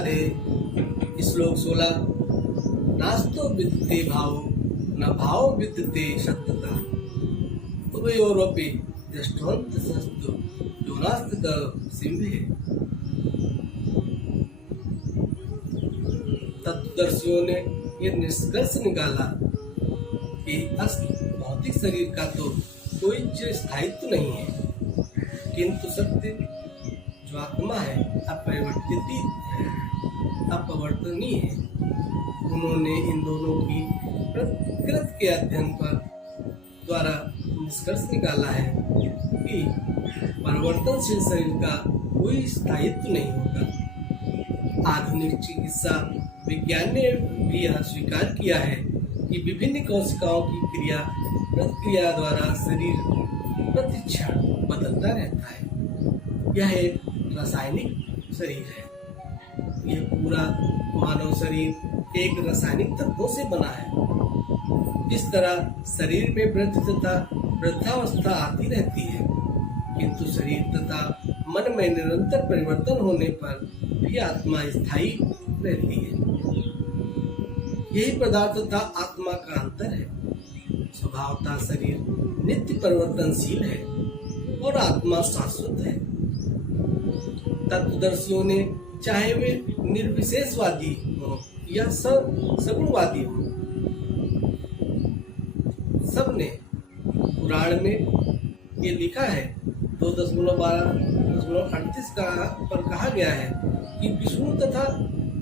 राधे। श्लोक 16। नास्तो विद्यते भावो न भाव विद्यते सत्यता उभयोरपि दृष्टान्तस्तु योनास्तित सिंहे। तत्वदर्शियों ने ये निष्कर्ष निकाला कि भौतिक शरीर का तो कोई स्थायित्व नहीं है, किंतु सत्य जो आत्मा है अपरिवर्तित है, अपरिवर्तनीय है। उन्होंने इन दोनों की प्रकृति के अध्ययन पर द्वारा निष्कर्ष निकाला है कि परिवर्तनशील शरीर का कोई स्थायित्व नहीं होता। आधुनिक चिकित्सा विज्ञान ने भी यह स्वीकार किया है कि विभिन्न कोशिकाओं की क्रिया प्रतिक्रिया द्वारा शरीर प्रतिक्षण बदलता रहता है। यह एक रासायनिक शरीर है। यह पूरा मानव शरीर एक रासायनिक तत्वों से बना है। इस तरह शरीर में वृद्धि तथा वृद्धावस्था आती रहती है, किंतु शरीर तथा मन में निरंतर परिवर्तन होने पर भी आत्मा स्थायी रहती है। यही पदार्थ तथा आत्मा का अंतर है। स्वभावतः शरीर नित्य परिवर्तनशील है और आत्मा शाश्वत है। तत्वदर्शियों ने, चाहे वे निर्विशेषवादी हो या सगुणवादी हो, सबने पुराण में ये लिखा है 2.12.38 पर कहा गया है कि विष्णु तथा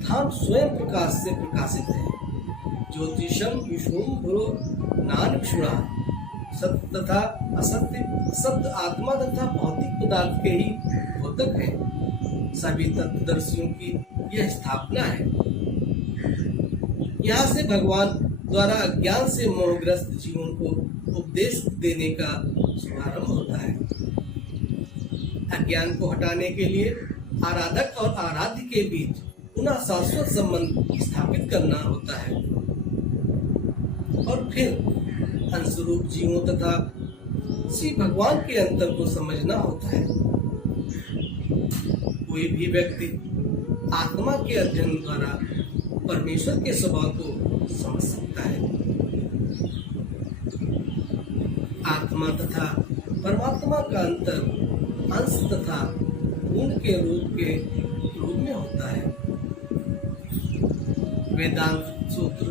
धाम स्वयं प्रकाश से प्रकाशित है। ज्योतिषम विष्णु भुरो नान विष्णुना। सत्य तथा असत्य, सत्य आत्मा तथा भौतिक पदार्थ के ही द्योतक है। सभी तत्वदर्शियों की यह स्थापना है। यहाँ से भगवान द्वारा अज्ञान से मोहग्रस्त जीवों को उपदेश देने का शुभारंभ होता है। अज्ञान को हटाने के लिए आराधक और आराध्य के बीच पुनः शाश्वत संबंध स्थापित करना होता है और फिर अंशरूप जीवों तथा श्री भगवान के अंतर को समझना होता है। कोई भी व्यक्ति आत्मा के अध्ययन द्वारा परमेश्वर के स्वभाव को समझ सकता है। आत्मा तथा परमात्मा का अंतर अंश तथा गुण के रूप में होता है। वेदांत सूत्र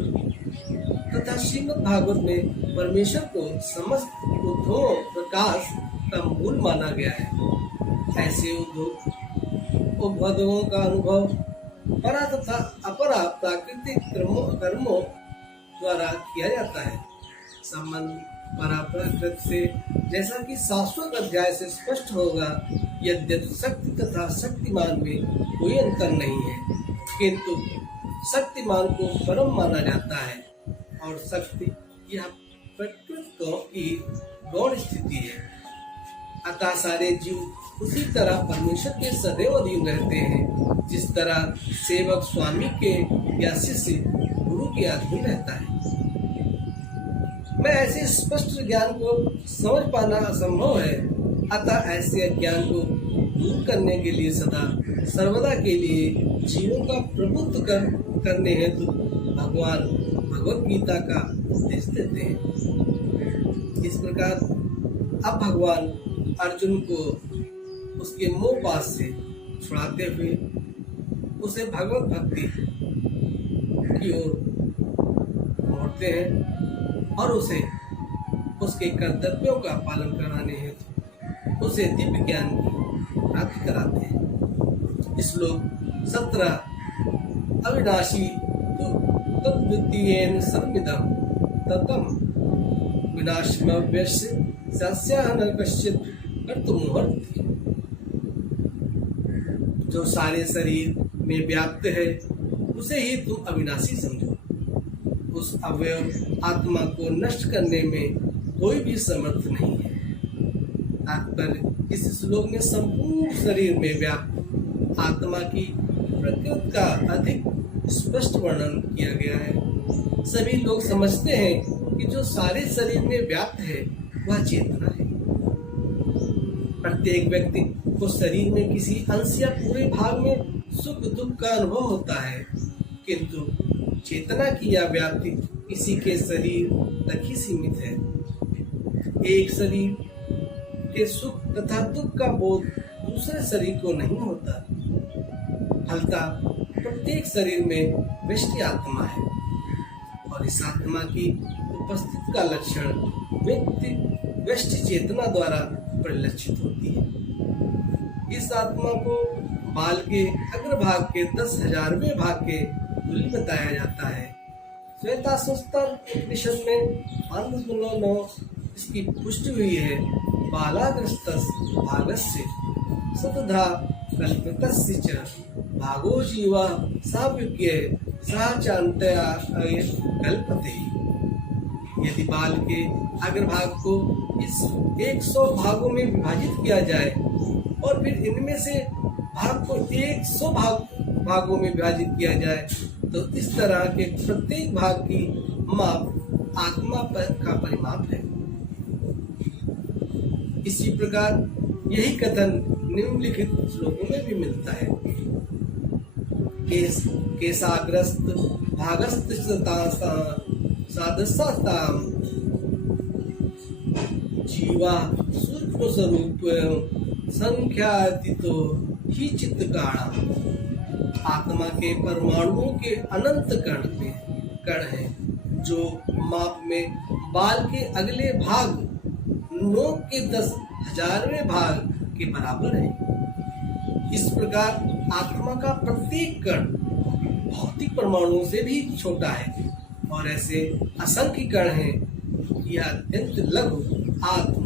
तथा श्रीमद् भागवत में परमेश्वर को समस्त बुद्धों प्रकाश का मूल माना गया है। ऐसे उपभोगों का अनुभव परा तथा अपरा प्राकृतिक कर्मों द्वारा किया जाता है। संबंध परा प्रकृति से, जैसा कि शाश्वत अध्याय से स्पष्ट होगा, यद्यपि शक्ति तथा शक्तिमान में कोई अंतर नहीं है, किंतु शक्तिमान को परम माना जाता है और शक्ति यह प्रकृति की गौण स्थिति है। अतः सारे जीव उसी तरह परमेश्वर के सदैव अधीन रहते हैं, जिस तरह सेवक स्वामी के या शिष्य गुरु के अधीन रहता है। मैं ऐसे स्पष्ट ज्ञान को समझ पाना असंभव है। अतः ऐसे अज्ञान को दूर करने के लिए सदा सर्वदा के लिए जीवों का प्रबुद्ध करने हेतु भगवान भगवत गीता का उपदेश देते हैं। इस प्रकार अब भगवान अर्जुन को उसके मोह पास से छुड़ाते हुए उसे भगवत भक्ति की ओर मोड़ते हैं और उसे उसके कर्तव्यों का पालन कराने हेतु उसे दिव्य ज्ञान की प्राप्ति कराते हैं। श्लोक 17। अविनाशी तद्वितीयेन सर्वमिदं ततं विनाशमव्यस्य सस्यः न कश्चित् कर्तुमर्हति। जो सारे शरीर में व्याप्त है उसे ही तुम अविनाशी समझो। उस अवयव आत्मा को नष्ट करने में कोई भी समर्थ नहीं है। तात्पर्य, इस श्लोक में संपूर्ण शरीर में व्याप्त आत्मा की प्रकृति का अधिक स्पष्ट वर्णन किया गया है। सभी लोग समझते हैं कि जो सारे शरीर में व्याप्त है वह चेतना है। प्रत्येक व्यक्ति को शरीर में किसी अंश या पूरे भाग में सुख दुख का अनुभव होता है, किंतु चेतना की यह व्याप्ति किसी के शरीर तक ही सीमित है। एक शरीर के सुख तथा दुख का बोध दूसरे शरीर को नहीं होता। फलतः प्रत्येक शरीर में व्यष्टि आत्मा है और इस आत्मा की उपस्थिति का लक्षण व्यक्ति व्यष्टि चेतना द्वारा परिलक्षित होती है। इस आत्मा को बाल के अग्रभाग के 10,000वें भाग के तुल्य बताया जाता है। श्वेताश्वतर उपनिषद में 5.9 इसकी पुष्टि हुई है। बालाग्रस्तस् भागस्य सतधा कल्पितस्य च भागो जीवा साव्युज्ञ सह चान्तया कल्पते। यदि बाल के अग्रभाग को इस 100 भागों में विभाजित किया जाए और फिर इनमें से भाग को 100 भागों में विभाजित किया जाए तो इस तरह के प्रत्येक भाग की माप आत्मा का परिमाप है। इसी प्रकार यही कथन निम्नलिखित श्लोकों में भी मिलता है। केशाग्रस्त भागस्त साधस्ताम जीवा सूक्ष्म स्वरूप संख्यातीतो ही चित्त काणा। आत्मा के परमाणुओं के अनंत कण हैं जो माप में बाल के अगले भाग नोक के 10,000वें भाग के बराबर है। इस प्रकार आत्मा का प्रत्येक कण भौतिक परमाणुओं से भी छोटा है और ऐसे असंख्य कण हैं। यह अत्यंत लघु आत्म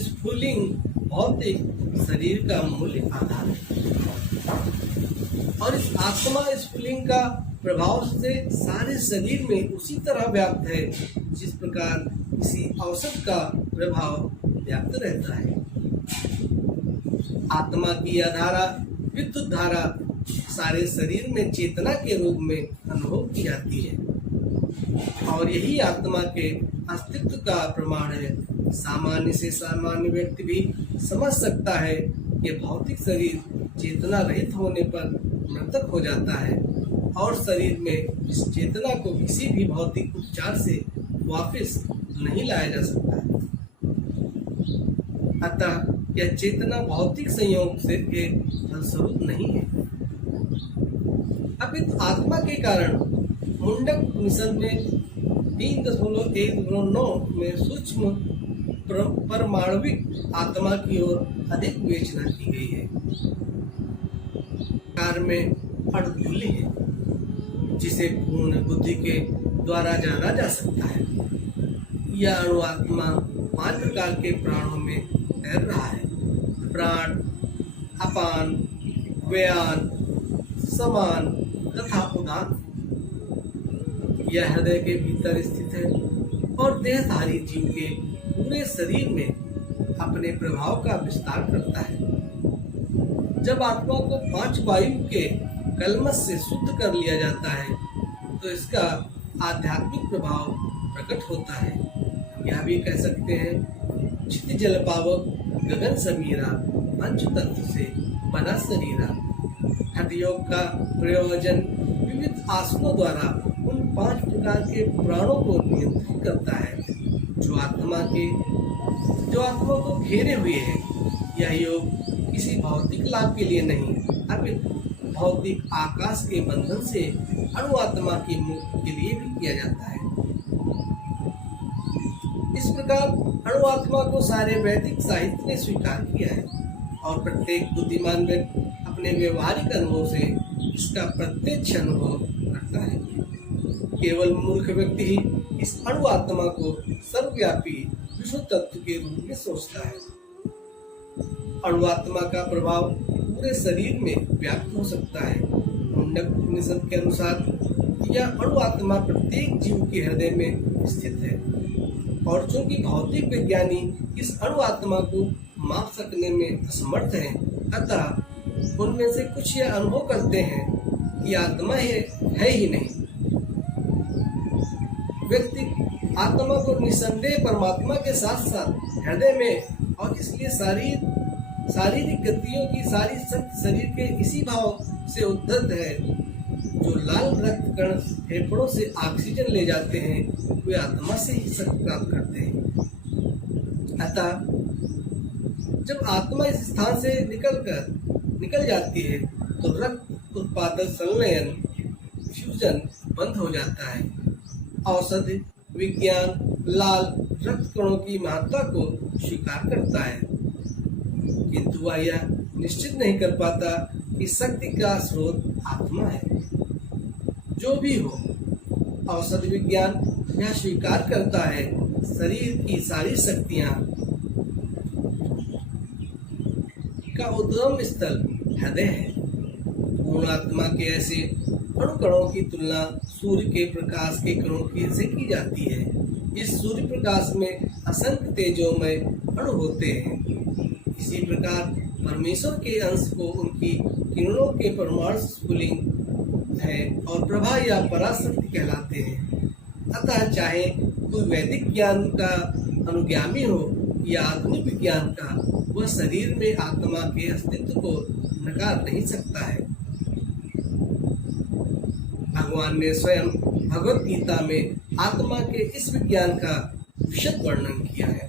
स्फुलिंग भौतिक शरीर का मूल्य आधार है और इस आत्मा स्फुलिंग का प्रभाव से सारे शरीर में उसी तरह व्याप्त है जिस प्रकार किसी औषध का प्रभाव व्याप्त रहता है। आत्मा की यह धारा विद्युत धारा सारे शरीर में चेतना के रूप में अनुभव की जाती है और यही आत्मा के अस्तित्व का प्रमाण है। सामान्य से सामान्य व्यक्ति भी समझ सकता है कि भौतिक शरीर चेतना रहित होने पर मृतक हो जाता है और शरीर में इस चेतना को किसी भी भौतिक उपचार से वापस नहीं लाया जा सकता है। अतः यह चेतना भौतिक संयोग से के फलस्वरूप नहीं है। अपितु आत्मा के कारण मुंडक उपनिषद में 3.1.9 में सूक्ष्म परमाणविक आत्मा की ओर अधिक विवेचना की गई है। कार में अर्धमूल्य है जिसे पूर्ण बुद्धि के द्वारा जाना जा सकता है। यह अणु आत्मा 5 प्रकार के प्राणों में तैर रहा है। प्राण, अपान, व्यान, समान तथा उदान। यह हृदय के भीतर स्थित है और देहधारी जीव के पूरे शरीर में अपने प्रभाव का विस्तार करता है। जब आत्मा को 5 वायु के कलमश से शुद्ध कर लिया जाता है तो इसका आध्यात्मिक प्रभाव प्रकट होता है। यह भी कह सकते हैं क्षिति जल पावक गगन समीरा पंच तत्व से बना शरीरा। हठ योग का प्रयोजन विविध आसनों द्वारा उन 5 प्रकार के प्राणों को नियंत्रित करता है जो आत्मा को घेरे हुए है। यह योग किसी भौतिक लाभ के लिए नहीं अपितु भौतिक आकाश के बंधन से अणु आत्मा की मुक्ति के लिए भी किया जाता है। इस प्रकार अणु आत्मा को सारे वैदिक साहित्य ने स्वीकार किया है और प्रत्येक बुद्धिमान व्यक्ति अपने व्यवहारिक अनुभव से इसका प्रत्यक्ष अनुभव करता है। केवल मूर्ख व्यक्ति ही इस अणु आत्मा को सर्वव्यापी विश्व तत्व के रूप में सोचता है। अणु आत्मा का प्रभाव पूरे शरीर में व्याप्त हो सकता है। मुंडक उपनिषद के अनुसार यह अणु आत्मा प्रत्येक जीव के हृदय में स्थित है और चूंकि भौतिक विज्ञानी इस अणु आत्मा को माप सकने में असमर्थ हैं, अतः उनमें से कुछ यह अनुभव करते हैं कि आत्मा है ही नहीं। व्यक्ति आत्मा को निसंदेह परमात्मा के साथ साथ हृदय में और इसलिए शारीरिक गतियों की सारी शक्ति शरीर के इसी भाव से उद्धत है। जो लाल रक्त कण फेफड़ों से ऑक्सीजन ले जाते हैं वे आत्मा से ही शक्ति प्राप्त करते हैं। अतः जब आत्मा इस स्थान से निकल जाती है तो रक्त उत्पादक संलयन फ्यूजन बंद हो जाता है। औषधि विज्ञान लाल रक्त कणों की महत्ता को स्वीकार करता है, किंतु वह यह निश्चित नहीं कर पाता कि शक्ति का स्रोत आत्मा है। जो भी हो, औषधि विज्ञान यह स्वीकार करता है शरीर की सारी शक्तियां का उद्गम स्थल हृदय है। पूर्ण आत्मा के ऐसे अणुकणों की तुलना सूर्य के प्रकाश के कणों की से की जाती है। इस सूर्य प्रकाश में असंख्य तेजोमय अणु होते हैं। इसी प्रकार परमेश्वर के अंश को उनकी किरणों के परमाणु स्फुलिंग है और प्रभा या पराशक्ति कहलाते हैं। अतः चाहे कोई वैदिक ज्ञान का अनुगामी हो या आधुनिक विज्ञान का, वह शरीर में आत्मा के अस्तित्व को नकार नहीं सकता है। भगवान ने स्वयं भगवत गीता में आत्मा के इस विज्ञान का विशद वर्णन किया है।